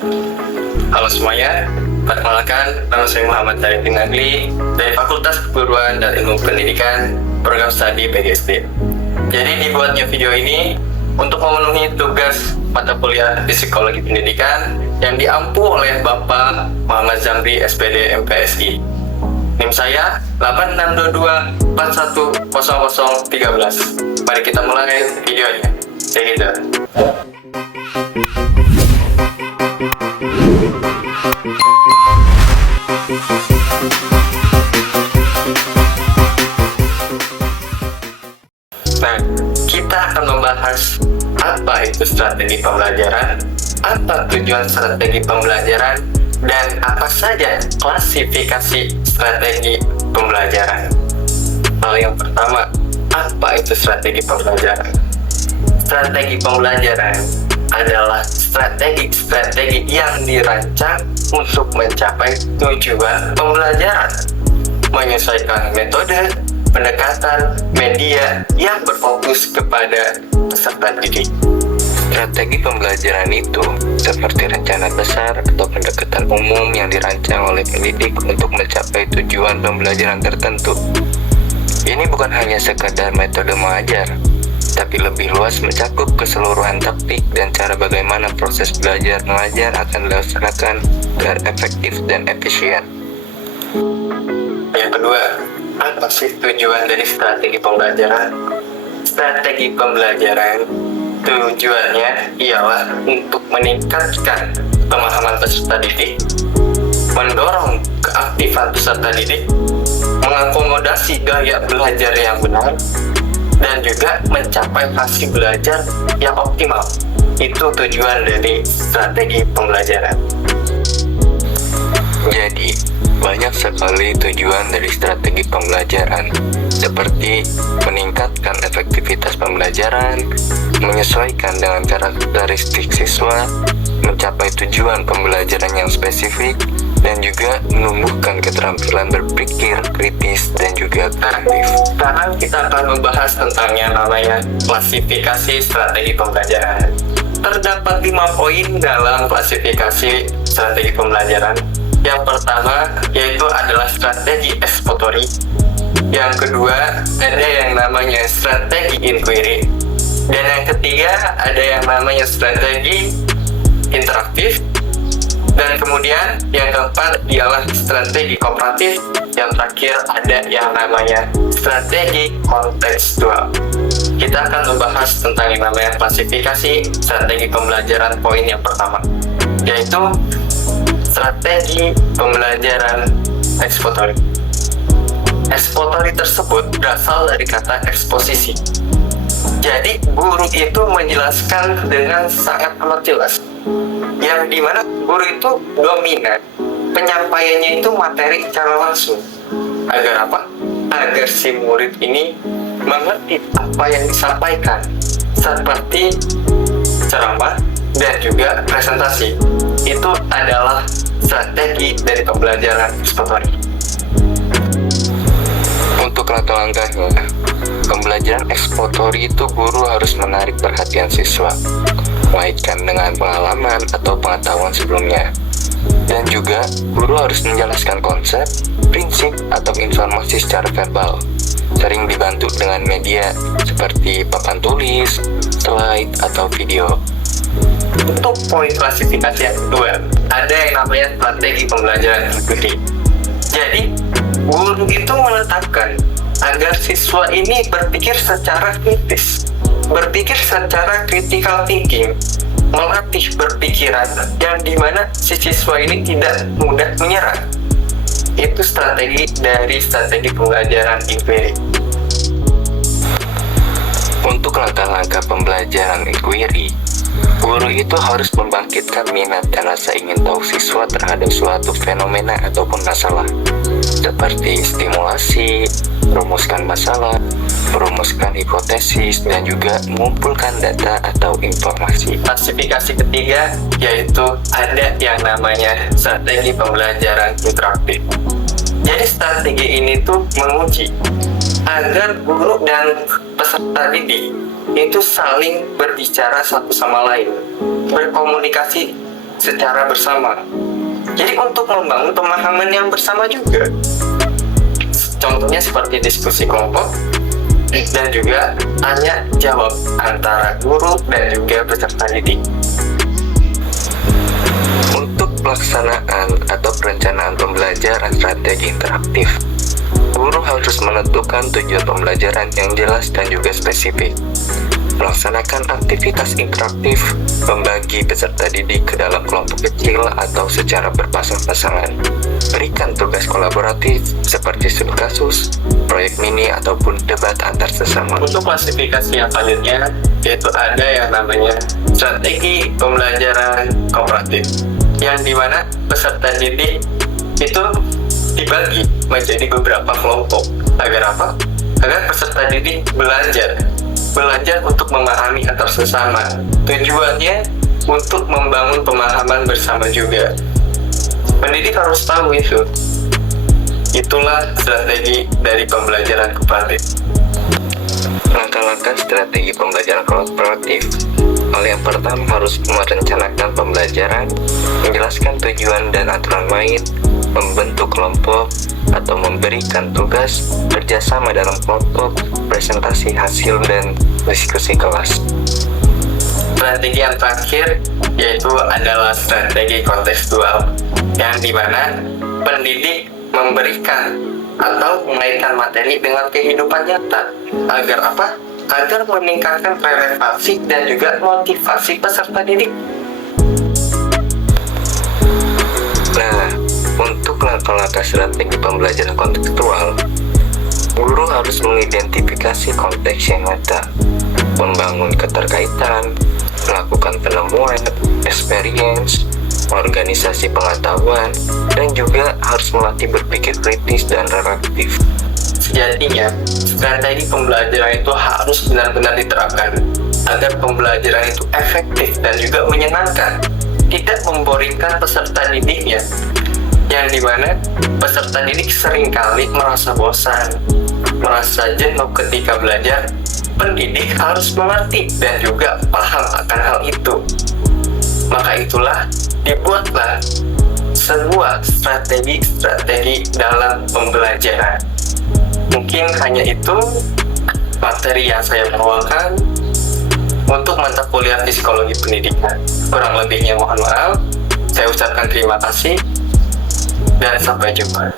Halo semuanya, perkenalkan nama saya Muhammad Tarifin Nagli dari Fakultas Keguruan dan Ilmu Pendidikan Program Studi PGSD. Jadi dibuatnya video ini untuk memenuhi tugas mata kuliah Psikologi Pendidikan yang diampu oleh Bapak Muhammad Zamri SPD MPSI. NIM saya 8622410013. Mari kita mulai videonya. Take it. Nah, kita akan membahas apa itu strategi pembelajaran, apa tujuan strategi pembelajaran, dan apa saja klasifikasi strategi pembelajaran. Hal yang pertama, apa itu strategi pembelajaran? Strategi pembelajaran adalah strategi yang dirancang untuk mencapai tujuan pembelajaran, menyesuaikan metode, pendekatan, media yang berfokus kepada peserta didik. Strategi pembelajaran itu seperti rencana besar atau pendekatan umum yang dirancang oleh pendidik untuk mencapai tujuan pembelajaran tertentu. Ini bukan hanya sekadar metode mengajar, tapi lebih luas mencakup keseluruhan taktik dan cara bagaimana proses belajar mengajar akan dilaksanakan agar efektif dan efisien. Yang kedua, apa sih tujuan dari strategi pembelajaran? Strategi pembelajaran tujuannya ialah untuk meningkatkan pemahaman peserta didik, mendorong keaktifan peserta didik, mengakomodasi gaya belajar yang benar, dan juga mencapai hasil belajar yang optimal. Itu tujuan dari strategi pembelajaran. Jadi, banyak sekali tujuan dari strategi pembelajaran, seperti meningkatkan efektivitas pembelajaran, menyesuaikan dengan karakteristik siswa, mencapai tujuan pembelajaran yang spesifik, dan juga menumbuhkan keterampilan berpikir kritis dan juga kreatif. Sekarang kita akan membahas tentang yang namanya klasifikasi strategi pembelajaran. Terdapat 5 poin dalam klasifikasi strategi pembelajaran. Yang pertama yaitu adalah strategi ekspositori. Yang kedua ada yang namanya strategi inquiry. Dan yang ketiga ada yang namanya strategi interaktif. Dan kemudian yang keempat ialah strategi kooperatif. Yang terakhir ada yang namanya strategi kontekstual. Kita akan membahas tentang yang namanya klasifikasi strategi pembelajaran poin yang pertama, yaitu strategi pembelajaran ekspositori. Ekspositori tersebut berasal dari kata eksposisi. Jadi guru itu menjelaskan dengan sangat amat jelas, yang dimana guru itu dominan, penyampaiannya itu materi secara langsung. Agar apa? Agar si murid ini mengerti apa yang disampaikan, seperti ceramah dan juga presentasi. Itu adalah strategi dari pembelajaran ekspositori. Untuk langkah-langkahnya, pembelajaran ekspositori itu guru harus menarik perhatian siswa, mengaitkan dengan pengalaman atau pengetahuan sebelumnya. Dan juga, guru harus menjelaskan konsep, prinsip, atau informasi secara verbal, sering dibantu dengan media seperti papan tulis, slide, atau video. Untuk poin klasifikasi yang kedua, ada yang namanya strategi pembelajaran inquiry. Jadi, guru itu menetapkan agar siswa ini berpikir secara kritis, berpikir secara critical thinking, melatih berpikiran yang dimana si siswa ini tidak mudah menyerah. Itu strategi dari strategi pembelajaran inquiry. Untuk langkah-langkah pembelajaran inquiry, guru itu harus membangkitkan minat dan rasa ingin tahu siswa terhadap suatu fenomena ataupun masalah, seperti stimulasi, merumuskan masalah, merumuskan hipotesis, dan juga mengumpulkan data atau informasi. Klasifikasi ketiga yaitu ada yang namanya strategi pembelajaran interaktif. Jadi strategi ini tuh menguji agar guru dan peserta didik itu saling berbicara satu sama lain, berkomunikasi secara bersama. Jadi untuk membangun pemahaman yang bersama juga. Contohnya seperti diskusi kelompok dan juga tanya jawab antara guru dan juga peserta didik. Untuk pelaksanaan atau perencanaan pembelajaran strategi interaktif, guru harus menentukan tujuan pembelajaran yang jelas dan juga spesifik. Melaksanakan aktivitas interaktif, membagi peserta didik ke dalam kelompok kecil atau secara berpasang-pasangan. Berikan tugas kolaboratif seperti studi kasus, proyek mini, ataupun debat antar sesama. Untuk klasifikasi yang selanjutnya, yaitu ada yang namanya strategi pembelajaran kooperatif, yang dimana peserta didik itu dibagi menjadi beberapa kelompok. Agar apa? Agar peserta didik belajar untuk memahami antar sesama. Tujuannya untuk membangun pemahaman bersama juga. Pendidik harus tahu itu. Itulah strategi dari pembelajaran kooperatif. Langkah-langkah strategi pembelajaran kooperatif. Hal yang pertama harus merencanakan pembelajaran, menjelaskan tujuan dan aturan main, membentuk kelompok, atau memberikan tugas, kerjasama dalam kelompok, presentasi hasil, dan diskusi kelas. Strategi yang terakhir yaitu adalah strategi kontekstual, yang dimana pendidik memberikan atau mengaitkan materi dengan kehidupan nyata. Agar apa? Agar meningkatkan relevansi dan juga motivasi peserta didik. Nah, untuk langkah-langkah strategi pembelajaran kontekstual, guru harus mengidentifikasi konteks yang nyata, membangun keterkaitan, melakukan penemuan, experience, organisasi pengetahuan, dan juga harus melatih berpikir kritis dan relatif. Sejatinya, strategi pembelajaran itu harus benar-benar diterapkan agar pembelajaran itu efektif dan juga menyenangkan, tidak memboringkan peserta didiknya, yang dimana peserta didik seringkali merasa bosan, merasa jenuh ketika belajar. Pendidik harus mengerti dan juga paham akan hal itu. Maka itulah dibuatlah sebuah strategi dalam pembelajaran. Mungkin hanya itu materi yang saya bawakan untuk mata kuliah psikologi pendidikan. Kurang lebihnya mohon maaf. Saya ucapkan terima kasih dan sampai jumpa.